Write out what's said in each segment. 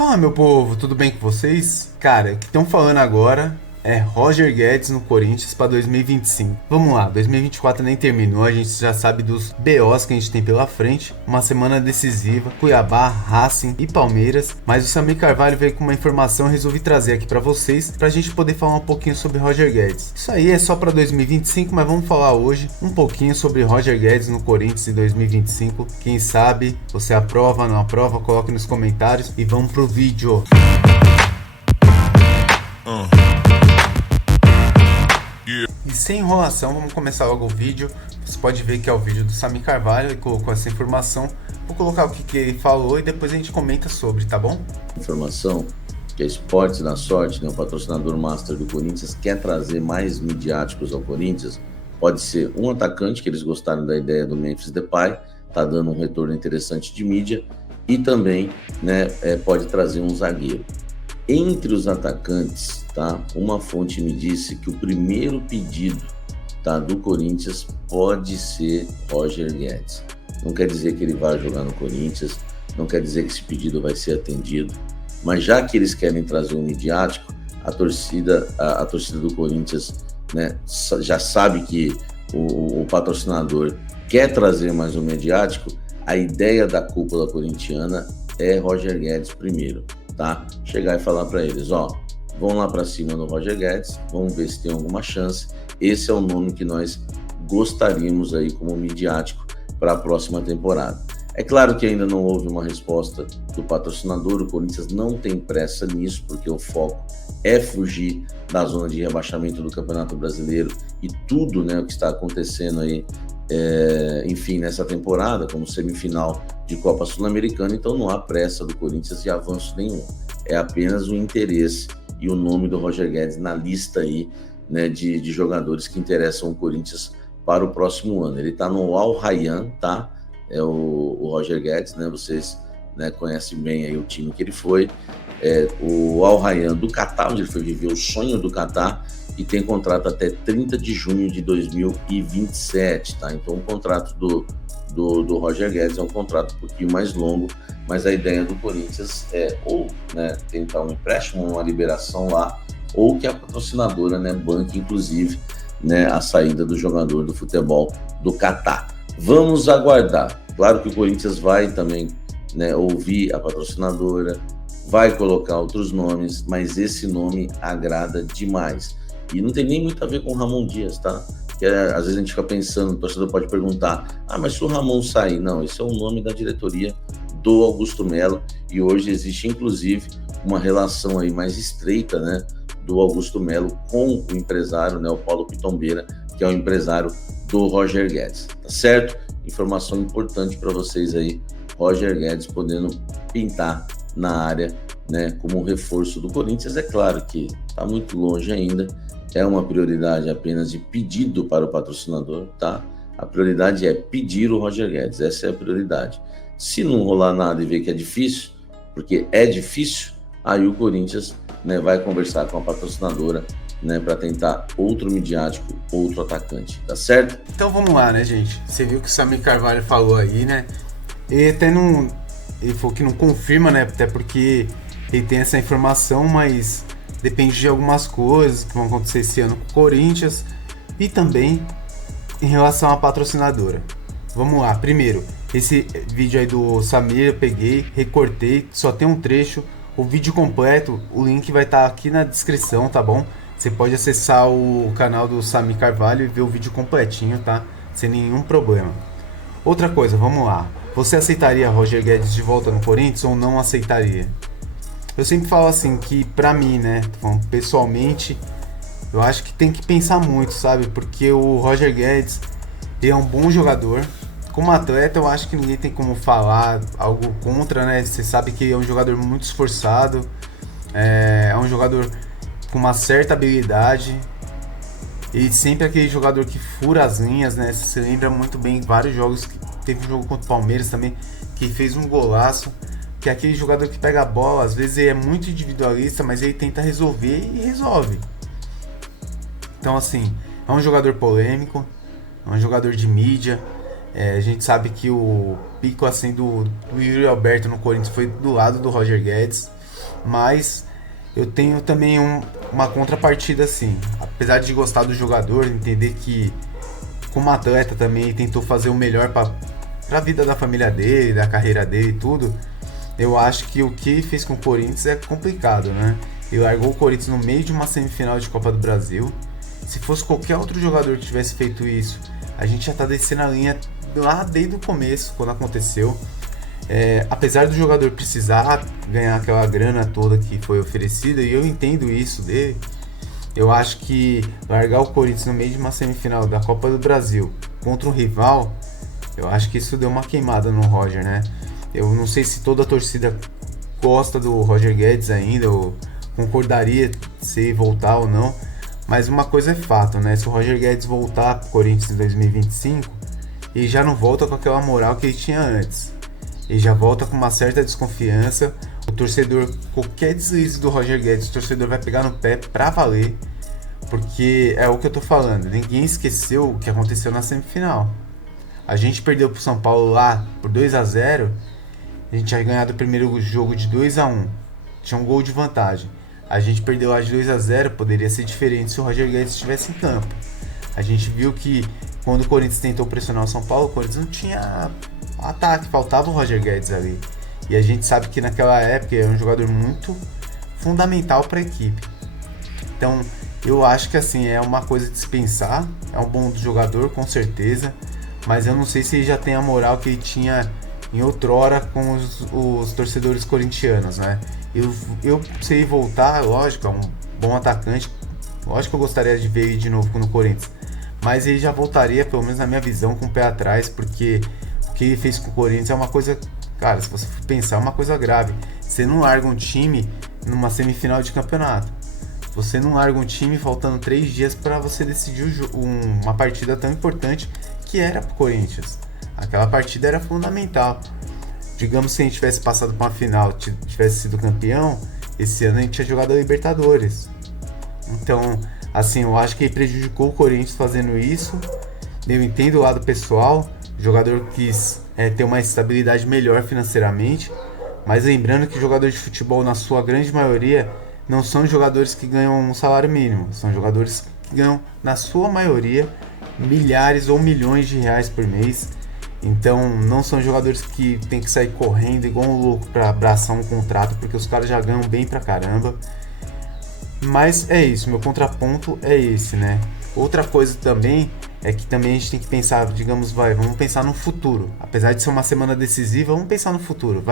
Fala, meu povo, tudo bem com vocês? Cara, o que estão falando agora é Roger Guedes no Corinthians para 2025. Vamos lá, 2024 nem terminou, a gente já sabe dos BOs que a gente tem pela frente. Uma semana decisiva, Cuiabá, Racing e Palmeiras. Mas o Samir Carvalho veio com uma informação e resolvi trazer aqui para vocês, pra gente poder falar um pouquinho sobre Roger Guedes. Isso aí é só para 2025, mas vamos falar hoje um pouquinho sobre Roger Guedes no Corinthians em 2025. Quem sabe você aprova, não aprova, coloque nos comentários e vamos pro vídeo. E sem enrolação, vamos começar logo o vídeo. Você pode ver que é o vídeo do Samir Carvalho e colocou essa informação. Vou colocar o que ele falou e depois a gente comenta sobre, tá bom? Informação que a Esportes na Sorte, o patrocinador master do Corinthians, quer trazer mais midiáticos ao Corinthians. Pode ser um atacante, que eles gostaram da ideia do Memphis Depay, tá dando um retorno interessante de mídia, e também pode trazer um zagueiro. Entre os atacantes, tá, uma fonte me disse que o primeiro pedido, tá, do Corinthians pode ser Roger Guedes. Não quer dizer que ele vai jogar no Corinthians, não quer dizer que esse pedido vai ser atendido, mas já que eles querem trazer um midiático, a torcida do Corinthians, já sabe que o patrocinador quer trazer mais um midiático. A ideia da cúpula corintiana é Roger Guedes primeiro. Tá? Chegar e falar para eles, vão lá para cima no Roger Guedes, vamos ver se tem alguma chance. Esse é o nome que nós gostaríamos aí como midiático para a próxima temporada. É claro que ainda não houve uma resposta do patrocinador, o Corinthians não tem pressa nisso, porque o foco é fugir da zona de rebaixamento do Campeonato Brasileiro e tudo, o que está acontecendo aí, nessa temporada, como semifinal de Copa Sul-Americana. Então não há pressa do Corinthians de avanço nenhum, é apenas o interesse e o nome do Roger Guedes na lista aí, de jogadores que interessam o Corinthians para o próximo ano. Ele está no Al Rayyan, tá? É o Roger Guedes, vocês conhecem bem aí o time que ele foi, o Al Rayyan do Catar, onde ele foi viver o sonho do Catar, e tem contrato até 30 de junho de 2027, tá? Então o contrato do Roger Guedes é um contrato um pouquinho mais longo, mas a ideia do Corinthians é ou tentar um empréstimo, uma liberação lá, ou que a patrocinadora banque inclusive a saída do jogador do futebol do Catar. Vamos aguardar. Claro que o Corinthians vai também ouvir a patrocinadora, vai colocar outros nomes, mas esse nome agrada demais. E não tem nem muito a ver com o Ramon Dias, tá? Que às vezes a gente fica pensando, o torcedor pode perguntar, mas se o Ramon sair? Não, esse é o nome da diretoria do Augusto Melo, e hoje existe inclusive uma relação aí mais estreita, do Augusto Melo com o empresário, o Paulo Pitombeira, que é o empresário do Roger Guedes, tá certo? Informação importante para vocês aí, Roger Guedes podendo pintar na área, como reforço do Corinthians. É claro que está muito longe ainda, é uma prioridade apenas de pedido para o patrocinador, tá? A prioridade é pedir o Roger Guedes, essa é a prioridade. Se não rolar nada e ver que é difícil, porque é difícil, aí o Corinthians vai conversar com a patrocinadora, para tentar outro midiático, outro atacante, tá certo? Então vamos lá, gente? Você viu que o Samir Carvalho falou aí, Ele até não... Ele falou que não confirma, até porque ele tem essa informação, mas depende de algumas coisas que vão acontecer esse ano com o Corinthians e também em relação à patrocinadora. Vamos lá, primeiro, esse vídeo aí do Samir eu peguei, recortei, só tem um trecho, o vídeo completo, o link vai estar aqui na descrição, tá bom? Você pode acessar o canal do Samir Carvalho e ver o vídeo completinho, tá? Sem nenhum problema. Outra coisa, vamos lá, você aceitaria Roger Guedes de volta no Corinthians ou não aceitaria? Eu sempre falo assim que pra mim, pessoalmente, eu acho que tem que pensar muito, sabe? Porque o Roger Guedes, ele é um bom jogador. Como atleta, eu acho que ninguém tem como falar algo contra, Você sabe que é um jogador muito esforçado, é um jogador com uma certa habilidade e sempre aquele jogador que fura as linhas, Você se lembra muito bem vários jogos, teve um jogo contra o Palmeiras também, que fez um golaço. Que é aquele jogador que pega a bola, às vezes ele é muito individualista, mas ele tenta resolver e resolve. Então assim, é um jogador polêmico, é um jogador de mídia. A gente sabe que o pico assim do Yuri Alberto no Corinthians foi do lado do Roger Guedes. mas eu tenho também uma contrapartida assim. Apesar de gostar do jogador, entender que como atleta também tentou fazer o melhor para a vida da família dele, da carreira dele e tudo, eu acho que o que fez com o Corinthians é complicado, né? Ele largou o Corinthians no meio de uma semifinal de Copa do Brasil. Se fosse qualquer outro jogador que tivesse feito isso, a gente já tá descendo a linha lá desde o começo, quando aconteceu. Apesar do jogador precisar ganhar aquela grana toda que foi oferecida, e eu entendo isso dele, eu acho que largar o Corinthians no meio de uma semifinal da Copa do Brasil contra um rival, eu acho que isso deu uma queimada no Roger, né? Eu não sei se toda a torcida gosta do Roger Guedes ainda, ou concordaria se voltar ou não, mas uma coisa é fato, né? Se o Roger Guedes voltar pro Corinthians em 2025, ele já não volta com aquela moral que ele tinha antes. Ele já volta com uma certa desconfiança. O torcedor, qualquer deslize do Roger Guedes, o torcedor vai pegar no pé pra valer, porque é o que eu tô falando, ninguém esqueceu o que aconteceu na semifinal. A gente perdeu pro São Paulo lá por 2-0, a gente tinha ganhado o primeiro jogo de 2-1, tinha um gol de vantagem. A gente perdeu lá de 2-0, poderia ser diferente se o Roger Guedes estivesse em campo. A gente viu que quando o Corinthians tentou pressionar o São Paulo, o Corinthians não tinha ataque, faltava o Roger Guedes ali. E a gente sabe que naquela época é um jogador muito fundamental para a equipe. Então eu acho que assim, é uma coisa de se pensar, é um bom jogador com certeza, mas eu não sei se ele já tem a moral que ele tinha em outrora com os torcedores corintianos, né? Eu se ele voltar, lógico, é um bom atacante, lógico que eu gostaria de ver ele de novo no Corinthians, mas ele já voltaria, pelo menos na minha visão, com o pé atrás, porque o que ele fez com o Corinthians é uma coisa, cara, se você for pensar, é uma coisa grave. Você não larga um time numa semifinal de campeonato, você não larga um time faltando 3 dias para você decidir uma partida tão importante que era pro Corinthians. Aquela partida era fundamental. Digamos que a gente tivesse passado para uma final, tivesse sido campeão, esse ano a gente tinha jogado a Libertadores. Então, assim, eu acho que ele prejudicou o Corinthians fazendo isso. Eu entendo o lado pessoal, o jogador quis ter uma estabilidade melhor financeiramente, mas lembrando que jogador de futebol, na sua grande maioria, não são jogadores que ganham um salário mínimo, são jogadores que ganham, na sua maioria, milhares ou milhões de reais por mês. Então não são jogadores que tem que sair correndo igual um louco para abraçar um contrato, porque os caras já ganham bem pra caramba. Mas é isso, meu contraponto é esse, né? Outra coisa também é que também a gente tem que pensar, digamos, vamos pensar no futuro. Apesar de ser uma semana decisiva, vamos pensar no futuro,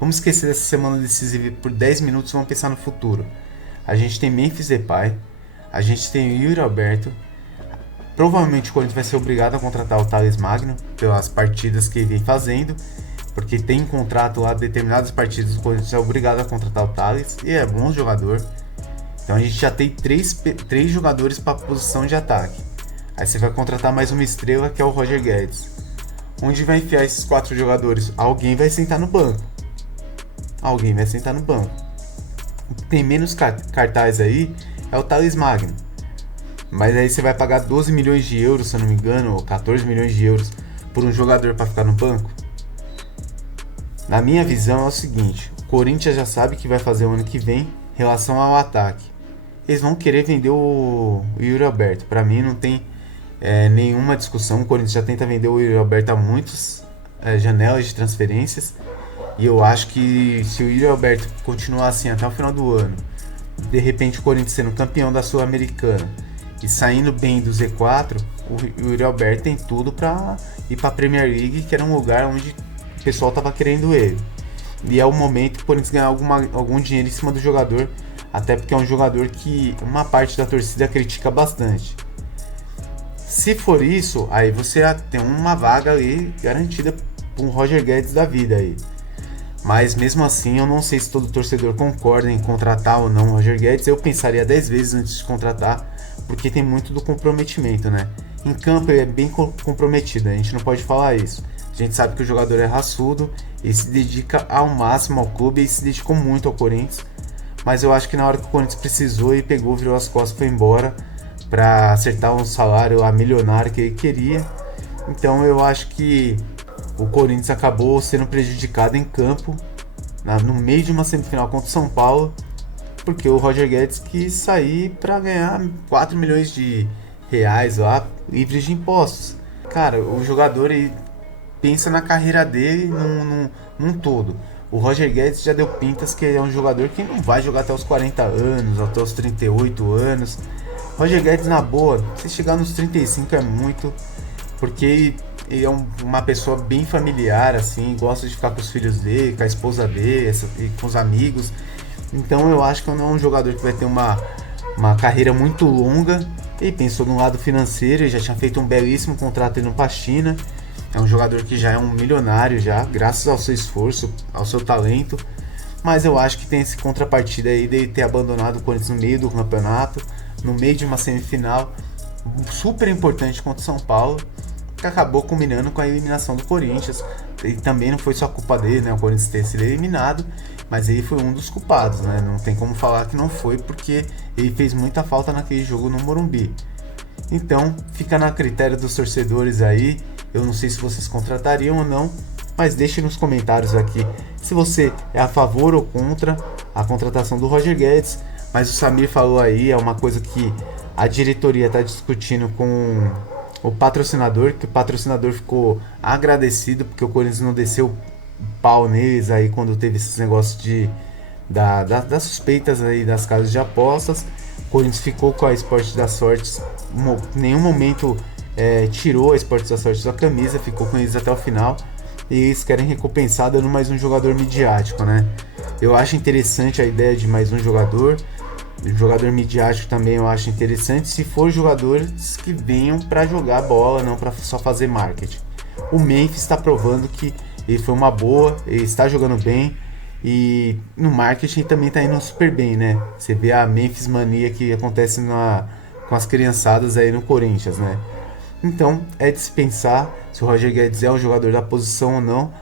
vamos esquecer dessa semana decisiva por 10 minutos, vamos pensar no futuro. A gente tem Memphis Depay, a gente tem o Yuri Alberto. Provavelmente o Corinthians vai ser obrigado a contratar o Thales Magno pelas partidas que ele vem fazendo, porque tem contrato lá, determinadas partidas o Corinthians é obrigado a contratar o Thales, e é bom jogador. Então a gente já tem três jogadores para posição de ataque. Aí você vai contratar mais uma estrela, que é o Roger Guedes. Onde vai enfiar esses 4 jogadores? Alguém vai sentar no banco. Alguém vai sentar no banco. O que tem menos cartaz aí é o Thales Magno. Mas aí você vai pagar 12 milhões de euros, se eu não me engano, ou 14 milhões de euros por um jogador para ficar no banco? Na minha visão é o seguinte, o Corinthians já sabe que vai fazer o ano que vem em relação ao ataque. Eles vão querer vender o Yuri Alberto. Para mim não tem nenhuma discussão, o Corinthians já tenta vender o Yuri Alberto há muitas janelas de transferências. E eu acho que se o Yuri Alberto continuar assim até o final do ano, de repente o Corinthians sendo campeão da Sul-Americana e saindo bem do Z4, o Yuri Alberto tem tudo para ir para a Premier League, que era um lugar onde o pessoal estava querendo ele. E é o momento que o Corinthians ganhar algum dinheiro em cima do jogador, até porque é um jogador que uma parte da torcida critica bastante. Se for isso, aí você tem uma vaga ali garantida para um Roger Guedes da vida aí. Mas mesmo assim, eu não sei se todo torcedor concorda em contratar ou não o Roger Guedes. Eu pensaria 10 vezes antes de contratar, porque tem muito do comprometimento, né? Em campo ele é bem comprometido, a gente não pode falar isso. A gente sabe que o jogador é raçudo, ele se dedica ao máximo ao clube e se dedicou muito ao Corinthians. Mas eu acho que na hora que o Corinthians precisou, ele pegou, virou as costas e foi embora para acertar um salário a milionário que ele queria. Então eu acho que o Corinthians acabou sendo prejudicado em campo no meio de uma semifinal contra o São Paulo, porque o Roger Guedes quis sair para ganhar 4 milhões de reais lá, livres de impostos. Cara, o jogador ele pensa na carreira dele num todo. O Roger Guedes já deu pintas que é um jogador que não vai jogar até os 40 anos, até os 38 anos. Roger Guedes, na boa, se chegar nos 35 é muito, porque ele é uma pessoa bem familiar, assim, gosta de ficar com os filhos dele, com a esposa dele e com os amigos. Então eu acho que não é um jogador que vai ter uma carreira muito longa. Ele pensou no lado financeiro, ele já tinha feito um belíssimo contrato indo pra China. É um jogador que já é um milionário já, graças ao seu esforço, ao seu talento. Mas eu acho que tem esse contrapartida aí de ter abandonado o Corinthians no meio do campeonato, no meio de uma semifinal super importante contra o São Paulo, que acabou culminando com a eliminação do Corinthians. E também não foi só culpa dele, né, o Corinthians ter sido eliminado, mas ele foi um dos culpados, né? Não tem como falar que não foi, porque ele fez muita falta naquele jogo no Morumbi. Então, fica na critério dos torcedores aí. Eu não sei se vocês contratariam ou não, mas deixe nos comentários aqui se você é a favor ou contra a contratação do Roger Guedes. Mas o Samir falou aí, é uma coisa que a diretoria está discutindo com o patrocinador, que o patrocinador ficou agradecido porque o Corinthians não desceu o pau neles aí quando teve esses negócios das suspeitas aí das casas de apostas. O Corinthians ficou com a Esporte das Sortes, em nenhum momento tirou a Esporte das Sortes da camisa, ficou com eles até o final, e eles querem recompensar dando mais um jogador midiático, né? Eu acho interessante a ideia de mais um jogador midiático também eu acho interessante, se for jogadores que venham para jogar bola, não para só fazer marketing. O Memphis está provando que ele foi uma boa, ele está jogando bem, e no marketing também está indo super bem, né? Você vê a Memphis mania que acontece com as criançadas aí no Corinthians, né? Então é de se pensar se o Roger Guedes é um jogador da posição ou não,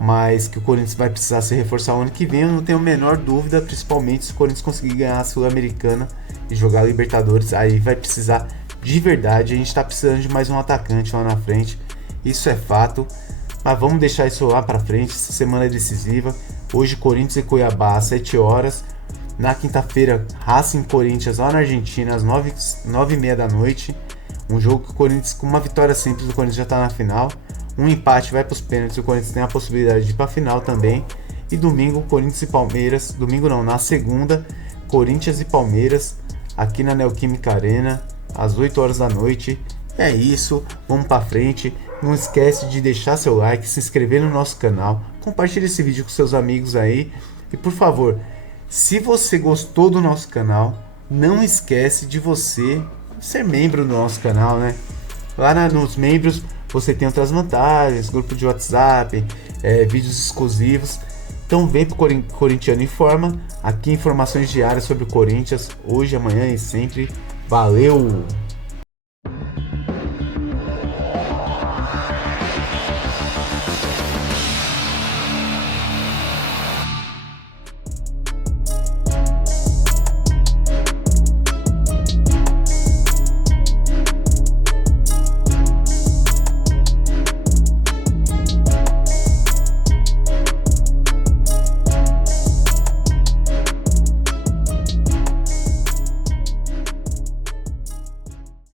mas que o Corinthians vai precisar se reforçar o ano que vem, eu não tenho a menor dúvida, principalmente se o Corinthians conseguir ganhar a Sul-Americana e jogar a Libertadores, aí vai precisar de verdade, a gente está precisando de mais um atacante lá na frente, isso é fato, mas vamos deixar isso lá pra frente, essa semana é decisiva. Hoje Corinthians e Cuiabá às 7 horas, na quinta-feira Racing Corinthians lá na Argentina às 9h30 da noite, um jogo que o Corinthians, com uma vitória simples, o Corinthians já está na final. Um empate vai para os pênaltis, o Corinthians tem a possibilidade de ir para a final também. E domingo, Corinthians e Palmeiras, domingo não, na segunda, Corinthians e Palmeiras, aqui na Neoquímica Arena, às 8 horas da noite. É isso, vamos para frente. Não esquece de deixar seu like, se inscrever no nosso canal, compartilhe esse vídeo com seus amigos aí. E por favor, se você gostou do nosso canal, não esquece de você ser membro do nosso canal, né? Lá nos membros você tem outras vantagens, grupo de WhatsApp, vídeos exclusivos. Então vem pro Corintiano Informa, aqui informações diárias sobre o Corinthians, hoje, amanhã e sempre. Valeu!